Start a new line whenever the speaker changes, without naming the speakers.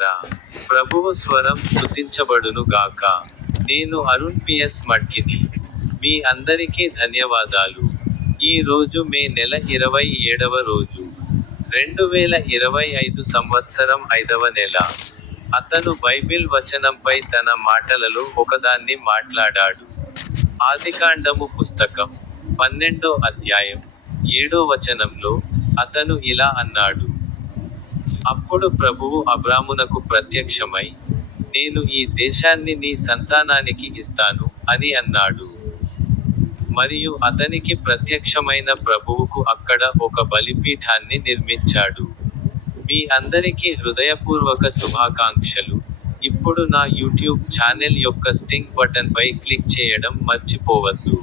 రా. ప్రభువు స్వరం స్థుతించబడును గాక. నేను అరుణ్ పిఎస్ మట్కిని మీ అందరికీ ధన్యవాదాలు. ఈ రోజు మే నెల ఇరవై ఏడవ రోజు. రెండు వేల ఇరవై ఐదు సంవత్సరం ఐదవ నెల. అతను బైబిల్ వచనంపై తన మాటలలో ఒకదాన్ని మాట్లాడాడు. ఆదికాండము పుస్తకం పన్నెండో అధ్యాయం ఏడో వచనంలో అతను ఇలా అన్నాడు. అప్పుడు ప్రభువు అబ్రామునకు ప్రత్యక్షమై నేను ఈ దేశాన్ని నీ సంతానానికి ఇస్తాను అని అన్నాడు. మరియు అతనికి ప్రత్యక్షమైన ప్రభువుకు అక్కడ ఒక బలిపీఠాన్ని నిర్మించాడు. మీ అందరికీ హృదయపూర్వక శుభాకాంక్షలు. ఇప్పుడు నా యూట్యూబ్ ఛానల్ యొక్క స్టింగ్ బటన్పై క్లిక్ చేయడం మర్చిపోవద్దు.